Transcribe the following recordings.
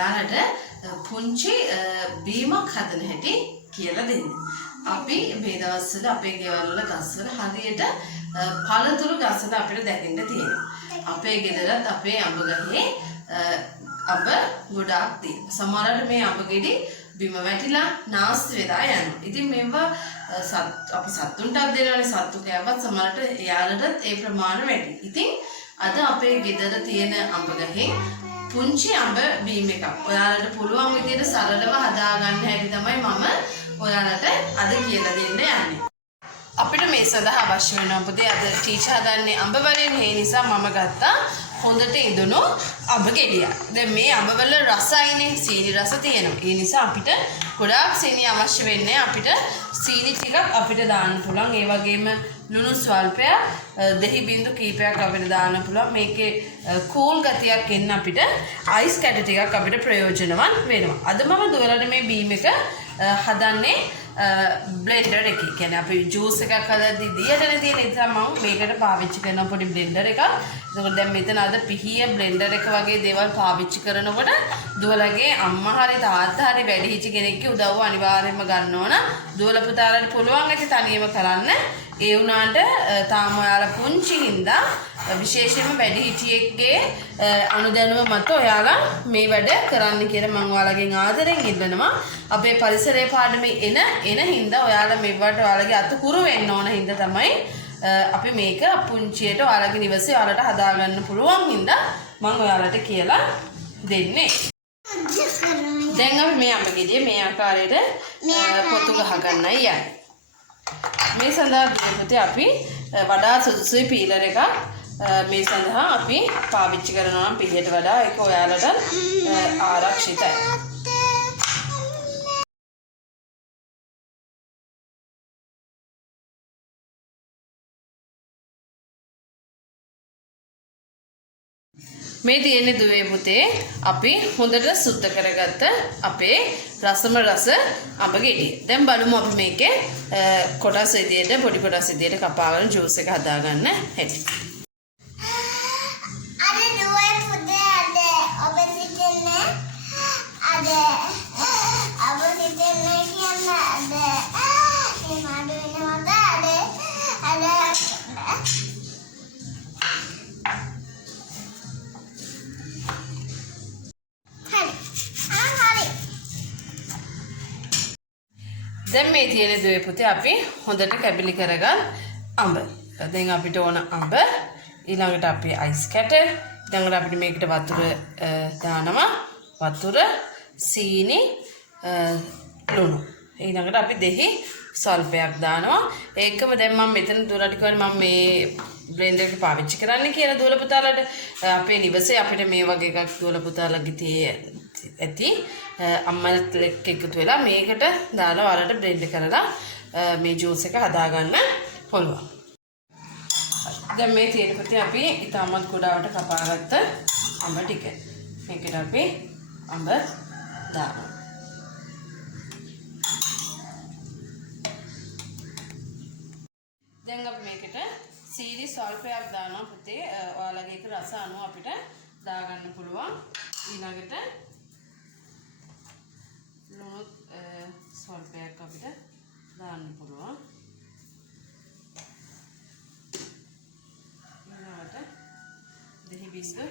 ඔයාලට පුංචි බීමක් හදන හැටි කියලා දෙන්නේ. අපි මේ දවස්වල අපේ ගෙවල් වල ගස්වල හරියට පළතුරු ගස්වල අපිට දැකින්න තියෙනවා. අපේ ගෙදරත් අපේ අඹ ගහේ අඹ ගොඩාක් තියෙනවා. සමහරවිට මේ අඹ ගෙඩි බිම වැටිලා නාස්ති වෙලා යනවා. ඉතින් මේවා අපි සත්තුන්ටත් දෙනවනේ. සත්තු කෑවත් සමහරවිට එයාලටත් ඒ ප්‍රමාණය වැඩි. ඉතින් අද අපේ ගෙදර තියෙන අඹ ගහෙන් පුංචි අඹ බීම් එකක් ඔයාලට පුළුවන් විදිහට සරලව හදාගන්න හැටි තමයි මම ඔයාලට අද කියලා දෙන්න යන්නේ. අපිට මේ සඳහා අවශ්‍ය වෙන පුතේ අද ටීචර් හදන්නේ අඹ වලින්. ඒ නිසා මම ගත්තා හොඳට ඉදුණු අඹ ගෙඩියක්. දැන් මේ අඹ වල රසයිනේ, සීනි රස තියෙනවා. ඒ නිසා අපිට ගොඩාක් සීනි අවශ්‍ය වෙන්නේ. අපිට සීනි ටිකක් අපිට දාන්න පුළුවන්. ඒ වගේම ලුණු ස්වල්පයක්, දෙහි බින්දු කීපයක් අපිට දාන්න පුළුවන්. මේකේ කූල් ගතියක් එන්න අපිට අයිස් කැට ටිකක් අපිට ප්‍රයෝජනවත් වෙනවා. අද මම දුවලට මේ බීම් එක හදන්නේ බ්ලෙන්ඩර් එකේ. කියන්නේ අපි ජූස් එකක් හදද්දී දියටනේ තියෙන නිසා මම මේකට පාවිච්චි කරන පොඩි බ්ලෙන්ඩර් එකක්. ඒකෝට දැන් මෙතන අද පිහිය බ්ලෙන්ඩර් එක වගේ දේවල් පාවිච්චි කරනකොට දුවලගේ අම්මා හරි තාත්තා හරි වැඩිහිටි කෙනෙක්ගේ උදව්ව අනිවාර්යයෙන්ම ගන්න ඕන. දුවල පුතාලට පුළුවන් ඇති තනියම කරන්න. ඒ වුණාට තාම ඔයාලා පුංචි හින්දා විශේෂයෙන්ම වැඩිහිටියෙක්ගේ අනුදැනුම මත ඔයාලා මේ වැඩ කරන්න කියලා මම ඔයාලගෙන් ආදරෙන් ඉල්ලනවා. අපේ පරිසරයේ පාඩමේ එන හින්දා ඔයාලා මේවට ඔයාලගේ අත කුරු වෙන්න ඕන හින්දා තමයි අපි මේක පුංචියට ඔයාලගේ නිවසේ ඔයාලට හදාගන්න පුළුවන් හින්දා මම ඔයාලට කියලා දෙන්නේ. දැන් අපි මේ අඹ ගෙඩිය මේ ආකාරයට පොතු ගහ ගන්නයි යන්නේ. මේ සඳහා පුතේ අපි වඩා සුදුසුයි පීලර් එකක්. මේ සඳහා අපි පාවිච්චි කරනවා නම් පිළියට වඩා ඒක ඔයාලට ආරක්ෂිතයි. මේ තියෙන්නේ දුවේ පුතේ අපි හොඳට සුද්ධ කරගත්ත අපේ රසම රස අඹ ගෙඩිය. දැන් බලමු අපි මේකේ කොටස් විදියට පොඩි කොටස් විදියට කපාගෙන ජූස් එක හදාගන්න හැටි. දැන් මේ තියෙන දුවේ පුතේ අපි හොඳට කැබලි කරගන්න අඹ. දැන් අපිට ඕන අඹ. ඊළඟට අපි අයිස් කැට. ඊළඟට අපිට මේකට වතුර දානවා. වතුර, සීනි, ලුණු. ඊළඟට අපි දෙහි සල්පයක් දානවා. ඒකම දැන් මම මෙතන දුරට කිව්වනේ මම මේ බ්ලෙන්ඩර් එක පාවිච්චි කරන්න කියලා දුවල පුතාලට. අපේ නිවසේ අපිට මේ වගේ එකක් දුවල පුතාලගේ ඇති. අම්මලත් එක්ක එකතු වෙලා මේකට දාලා ඔයාලට බ්ලෙන්ඩ් කරලා මේ ජූස් එක හදාගන්න පුළුවන්. දැන් මේ තියෙන පුතේ අපි ඊටමත් ගොඩාවට කපාගත්ත අඹ ටික. මේකට අපි අඹ දානවා. දැන් අපි මේකට සීනි ස්වල්පයක් දානවා පුතේ. ඔයාලගේ ඒක රස අනුව අපිට දාගන්න පුළුවන්. ඊළඟට ලුණු ස්වල්පයක් අපිට දාන්න පුළුවන්. ඊළඟට දෙහි බින්දු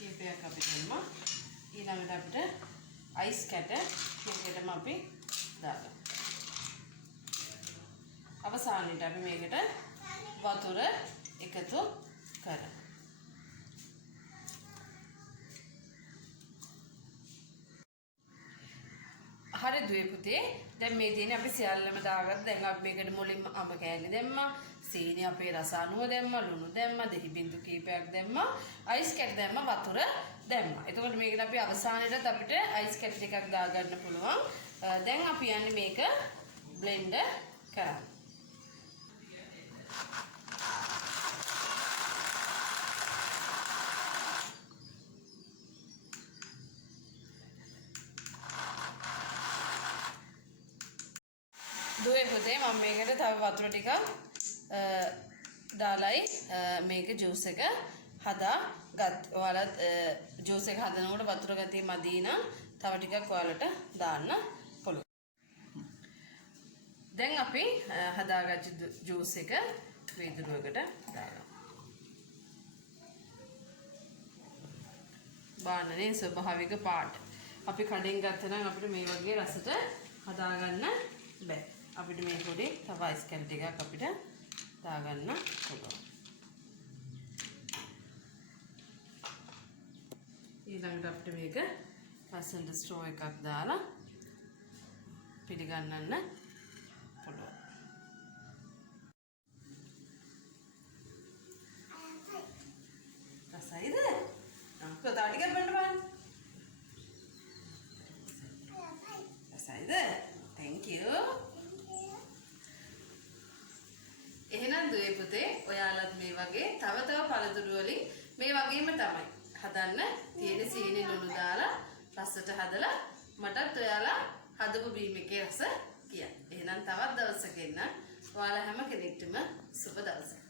කීපයක් අපි දෙමු. ඊළඟට අපිට අයිස් කැට මේකටම අපි දාගන්න. අවසානයේට අපි මේකට වතුර එකතු කරමු. හරි දුවේ පුතේ දැන් මේ තියෙන්නේ අපි සියල්ලම දාගත්ත. දැන් අපි මේකට මුලින්ම අඹ කෑලි දැම්මා. සීනි අපේ රස අනුව දැම්මා. ලුණු දැම්මා. දෙහි බින්දු කීපයක් දැම්මා. අයිස් කැට දැම්මා. වතුර දැම්මා. එතකොට මේකට අපි අවසානයේත් අපිට අයිස් කැට ටිකක් දාගන්න පුළුවන්. දැන් අපි යන්නේ මේක බ්ලෙන්ඩ් කරන්න. දුවේ පුතේ මම මේකට තව වතුර ටිකක් දාලයි මේක ජූස් එක හදාගත්. ඔයාලත් ජූස් එක හදනකොට වතුර ගතිය මදි නම් තව ටිකක් ඔයාලට දාන්න පුළුවන්. දැන් අපි හදාගත්ත ජූස් එක වීදුරුවකට දානවා. බානනේ ස්වභාවික පාට. අපි කඩෙන් ගත්තනම් අපිට මේ වගේ රසට හදාගන්න බෑ. අපිට මේ පොඩි තව අයිස් කැලි ටිකක් අපිට දාගන්න පුළුවන්. ඊළඟට අපිට මේක ලස්සනට ස්ට්‍රෝ එකක් දාලා පිළිගන්නන්න පුළුවන්. රසයිද? අංක තාටියක් බන්න බලන්න. රසයිද? Thank you. එහෙනම් දුවේ පුතේ ඔයාලත් මේ වගේ තව පළතුරු වලින් මේ වගේම තමයි හදන්න තියෙන සීනි ලුණු දාලා රසට හදලා මටත් ඔයාලා හදපු බීම් එකේ රස කියන්න. එහෙනම් තවත් දවසක එන්න. ඔයාලා හැම කෙනෙක්ටම සුබ දවසක්.